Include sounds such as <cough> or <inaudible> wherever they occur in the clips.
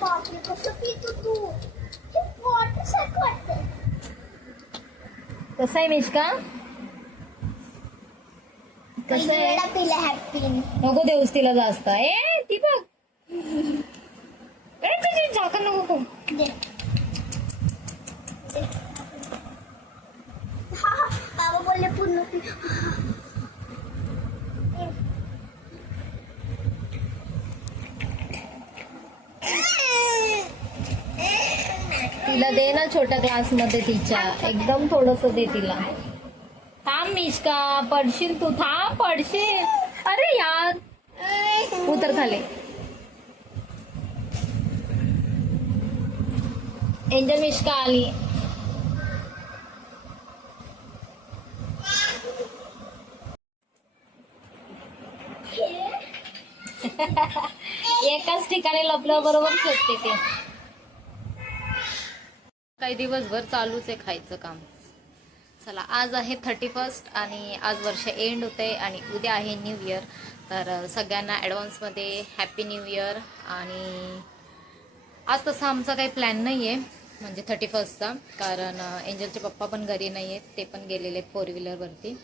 बापरे कसं पितो तू हे वॉटर सारखं वाटतंय कसं आहे? मिष्का कसं आहे पिला हॅपी नको देऊस तिला जास्त. ए ती बघ. ए तुझी झाकण नको. हा हा. बाबा बोलले पूर्ण तिला दे ना छोट्या क्लासमध्ये तिच्या. एकदम थोडस दे तिला. थांब मिष्का पडशील तू. थांब पडशील. अरे यार. उतर खाले. एंजल मिष्का आली. <laughs> एकाच ठिकाणी लपल्या बरोबर शोधते ते. काही दिवसभर चालूच आहे खायचं काम. चला आज आहे थर्टी फर्स्ट आणि आज वर्ष एंड होते आणि उद्या आहे न्यू इयर तर सगळ्यांना ॲडव्हान्समध्ये हॅपी न्यू इयर आणि आज तसा आमचा काही प्लॅन नाही आहे म्हणजे थर्टी फर्स्टचा कारण एंजलचे पप्पा पण घरी नाही आहेत ते पण गेलेले आहेत फोर व्हीलरवरती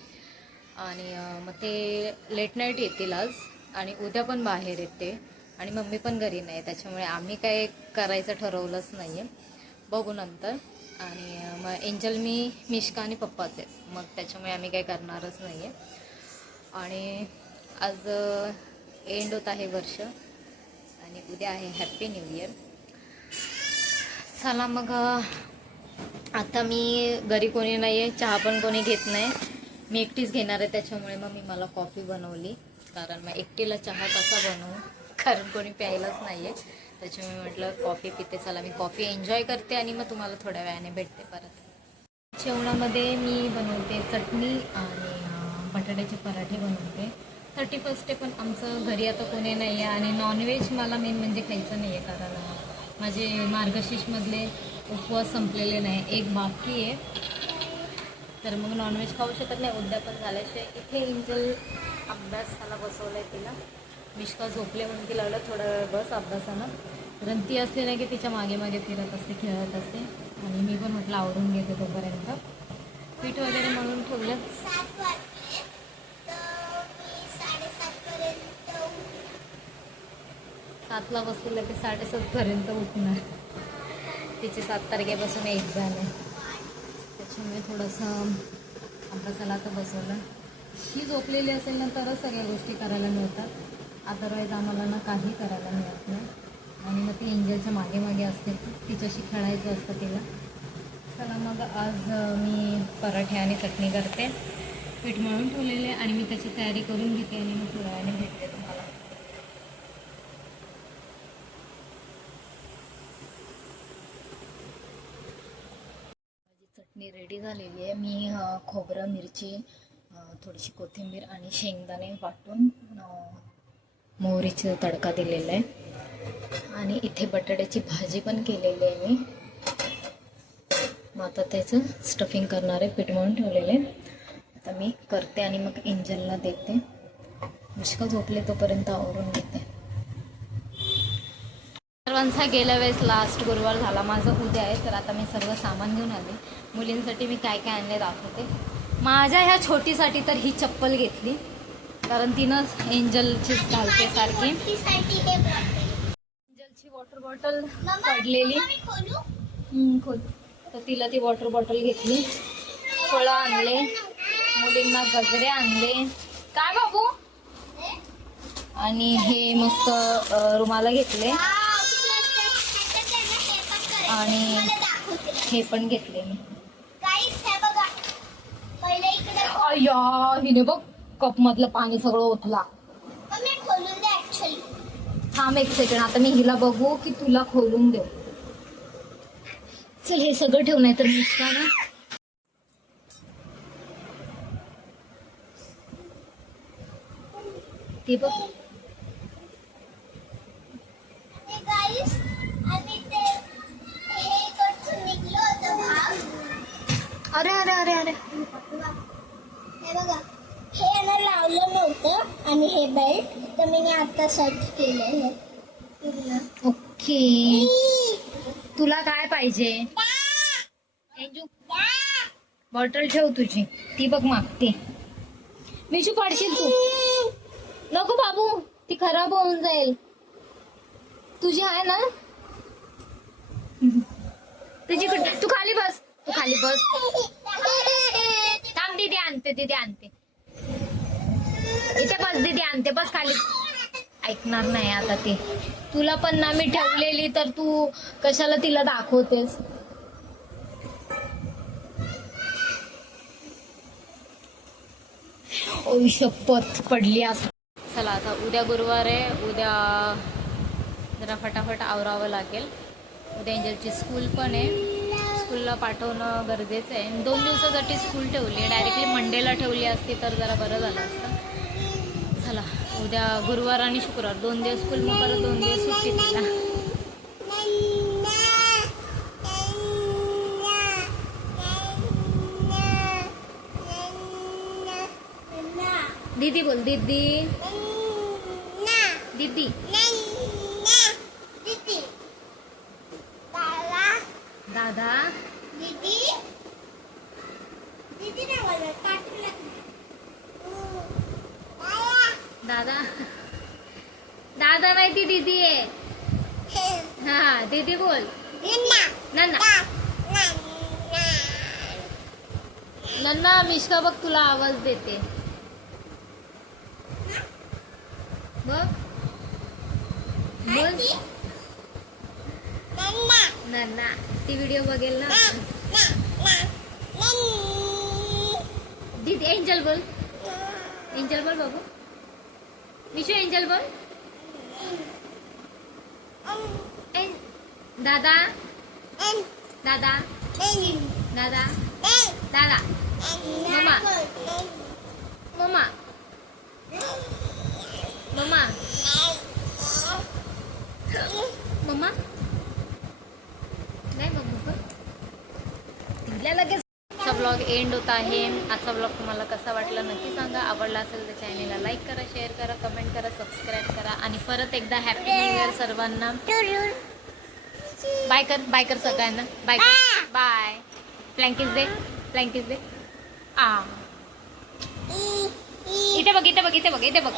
आणि मग ते लेट नाईट येतील आज आणि उद्या पण बाहेर येते आणि मम्मी पण घरी नाही त्याच्यामुळे आम्ही काय करायचं ठरवलंच नाही आहे बघू नंतर. आणि मग एंजल मी मिश्का आणि पप्पाच आहेत. मग त्याच्यामुळे आम्ही काही करणारच नाही आहे आणि आज एंड होत आहे वर्ष. आणि उद्या आहे हॅप्पी न्यू इयर चला मग आता मी घरी कोणी नाही आहे चहा पण कोणी घेत नाही. मी एकटीच घेणार आहे त्याच्यामुळे मग मी मला कॉफी बनवली. कारण मग एकटीला चहा कसा बनवू? कारण कोणी प्यायलाच नाही आहे त्याच्यामुळे म्हटलं कॉफी पिते चला मी कॉफी एन्जॉय करते आणि मग तुम्हाला थोड्या वेळाने भेटते परत. जेवणामध्ये मी बनवते चटणी आणि बटाट्याचे पराठे बनवते. थर्टी फर्स्ट डे पण आमचं घरी आता कोणी नाही आहे आणि नॉनव्हेज मला मेन म्हणजे खायचं नाही आहे कारण माझे मार्गशीर्षमधले उपवास संपलेले नाही. एक बाकी आहे. तर मग नॉनव्हेज खाऊ शकत नाही. उद्या पण झाल्याशिवाय इथे इंजल अभ्यासाला बसवलं आहे तिला. मिश्का झोपले म्हणून ती लावलं थोडा वेळ बस अभ्यासानं. कारण ती असली नाही की तिच्यामागे मागे फिरत असते खेळत असते. आणि मी पण म्हटलं आवरून घेते तोपर्यंत. पीठ वगैरे म्हणून ठेवलं. सातला बसलेलं की साडेसातपर्यंत उठणार. तिची सात तारखेपासून एक्झाम आहे त्याच्यामुळे थोडंसं अभ्यासाला आता बसवलं. शी झोपलेली असेल ना तरच सगळ्या गोष्टी करायला मिळतात. अदरवाईज आम्हाला ना काही करायला मिळत नाही. आणि मग ती एंजलच्या मागे मागे असते तिच्याशी खेळायचं असतं तिला. चला मग आज मी पराठे आणि चटणी करते. पीठ मळून ठेवलेले आणि मी त्याची तयारी करून घेते आणि मग थोड्या भेटते तुम्हाला. माझी चटणी रेडी झालेली आहे. मी खोबरं मिरची थोडीशी कोथिंबीर आणि शेंगदाणे वाटून मोहरीचा तडका दिलेला आहे. आणि इथे बटाट्याची भाजी पण केलेली आहे मी. मग आता त्याचं स्टफिंग करणार आहे पीठ म्हणून ठेवलेलं आहे. आता मी करते आणि मग इंजनला देते. मुश्का झोपले तोपर्यंत आवरून घेते. सर्वांचा गेल्या वेळेस लास्ट गुरुवार झाला. माझं उद्या आहे तर आता मी सर्व सामान घेऊन आले. मुलींसाठी मी काय काय आणले दाखवते. माझ्या ह्या छोटीसाठी तर ही चप्पल घेतली. कारण तिनं एंजलची घालते सारखी. एंजलची वॉटर बॉटल पडलेली खोलू. तर तिला ती वॉटर बॉटल घेतली. फळं आणले. मुलींना गजरे आणले. काय बाबू? आणि हे मस्त रुमाला घेतले. आणि. हे पण घेतले मी. हे अय्या हिने बघ. कप मधलं पाणी सगळं ओतला. थांब एक सेकंड आता मी हिला बघू की तुला खोलून देऊ. चल हे सगळं ठेव नाही तर मिस्का ना. ते बघ. अरे अरे अरे अरे हे बघा हे याला लावलं नव्हतं आणि हे बेल्ट तर मी आता सर्च केलं हे. पूर्ण. ओके. तुला काय पाहिजे? बॉटल ठेव तुझी. ती बघ मागते मिशू पडशील तू. नको बाबू ती खराब होऊन जाईल. तुझी आहे ना? तुझी तू खाली बस. तू खाली बस. <laughs> थांब दीदी आणते दीदी आणते. इथे बस दीदी आणते. बस खाली. ऐकणार नाही आता ते. तुला पण ना मी ठेवलेली तर तू कशाला तिला दाखवतेस? शपथ पडली असं. चला आता उद्या गुरुवार आहे. उद्या जरा फटाफट आवरावं लागेल. उद्या एंजलची स्कूल पण आहे. स्कूलला पाठवणं गरजेचं आहे. आणि दोन दिवसासाठी स्कूल ठेवली आहे. डायरेक्टली मंडेला ठेवली असती तर जरा बरं झालं असतं. चला उद्या गुरुवार आणि शुक्रवार. दोन दिवस स्कूल मग परत दोन दिवस सुट्टी तिला दीदी बोल. दीदी. दीदी. दादा. दादा. दादा नाही ती दीदी आहे. <laughs> हा दीदी बोल. नन्ना. नन्ना. मिश्का बघ तुला आवाज देते. बघ. बोल नन्ना. ती व्हिडिओ बघेल ना. दीदी एंजल बोल. एंजल बोल बाबू. मिशू एंजल बोल एन- दादा दादा दादा दादा मम्मा मम्मा मम्मा मम्मा नाही बघू का तिला लगेच आजचा ब्लॉग एंड होत आहे. आजचा ब्लॉग तुम्हाला कसा वाटला नक्की सांगा. आवडला असेल तर चॅनेलला लाईक करा शेअर करा कमेंट करा सबस्क्राईब करा. आणि परत एकदा हॅपी न्यू इयर सर्वांना. बाय कर बाय कर सगळ्यांना. Bye bye. प्लँकीज दे प्लँकीज दे. आ. इथे बघ इथे बघ इथे बघ इथे बघ.